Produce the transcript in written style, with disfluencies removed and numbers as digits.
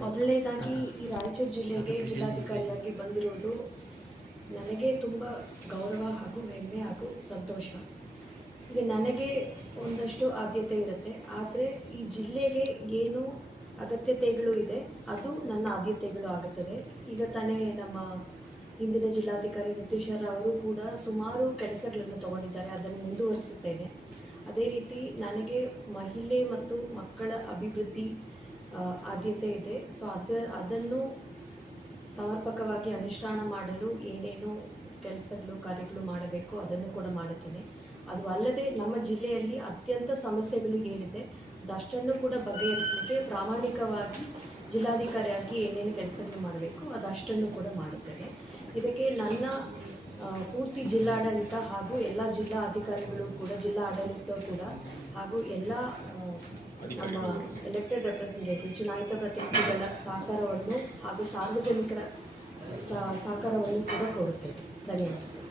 ಮೊದಲನೇದಾಗಿ ಈ ರಾಯಚೂರು ಜಿಲ್ಲೆಗೆ ಜಿಲ್ಲಾಧಿಕಾರಿಯಾಗಿ ಬಂದಿರೋದು ನನಗೆ ತುಂಬ ಗೌರವ ಹಾಗೂ ಹೆಮ್ಮೆ ಹಾಗೂ ಸಂತೋಷ. ಈಗ ನನಗೆ ಒಂದಷ್ಟು ಆದ್ಯತೆ ಇರುತ್ತೆ, ಆದರೆ ಈ ಜಿಲ್ಲೆಗೆ ಏನು ಅಗತ್ಯತೆಗಳು ಇದೆ ಅದು ನನ್ನ ಆದ್ಯತೆಗಳು ಆಗುತ್ತದೆ. ಈಗ ತಾನೇ ನಮ್ಮ ಹಿಂದಿನ ಜಿಲ್ಲಾಧಿಕಾರಿ ನಿತೀಶರ್ ಅವರು ಕೂಡ ಸುಮಾರು ಕೆಲಸಗಳನ್ನು ತಗೊಂಡಿದ್ದಾರೆ, ಅದನ್ನು ಮುಂದುವರಿಸುತ್ತೇನೆ. ಅದೇ ರೀತಿ ನನಗೆ ಮಹಿಳೆ ಮತ್ತು ಮಕ್ಕಳ ಅಭಿವೃದ್ಧಿ ಆದ್ಯತೆ ಇದೆ. ಸೊ ಅದನ್ನು ಸಮರ್ಪಕವಾಗಿ ಅನುಷ್ಠಾನ ಮಾಡಲು ಏನೇನು ಕೆಲಸಗಳು ಕಾರ್ಯಗಳು ಮಾಡಬೇಕು ಅದನ್ನು ಕೂಡ ಮಾಡುತ್ತೇನೆ. ಅದು ಅಲ್ಲದೆ ನಮ್ಮ ಜಿಲ್ಲೆಯಲ್ಲಿ ಅತ್ಯಂತ ಸಮಸ್ಯೆಗಳು ಏನಿದೆ ಅದಷ್ಟನ್ನು ಕೂಡ ಬಗೆಹರಿಸಲಿಕ್ಕೆ ಪ್ರಾಮಾಣಿಕವಾಗಿ ಜಿಲ್ಲಾಧಿಕಾರಿಯಾಗಿ ಏನೇನು ಕೆಲಸಗಳು ಮಾಡಬೇಕು ಅದಷ್ಟನ್ನು ಕೂಡ ಮಾಡುತ್ತೇನೆ. ಇದಕ್ಕೆ ನನ್ನ ಪೂರ್ತಿ ಜಿಲ್ಲಾಡಳಿತ ಹಾಗೂ ಎಲ್ಲ ಜಿಲ್ಲಾ ಅಧಿಕಾರಿಗಳು ಕೂಡ, ಜಿಲ್ಲಾ ಆಡಳಿತ ಕೂಡ ಹಾಗೂ ಎಲ್ಲ ನಮ್ಮ ಎಲೆಕ್ಟೆಡ್ ರೆಪ್ರೆಸೆಂಟೇಟಿವ್ಸ್ ಚುನಾಯಿತ ಪ್ರತಿನಿಧಿಗಳ ಸಹಕಾರವನ್ನು ಹಾಗೂ ಸಾರ್ವಜನಿಕರ ಸಹಕಾರವನ್ನು ಕೂಡ ಕೋರುತ್ತೇವೆ. ಧನ್ಯವಾದ.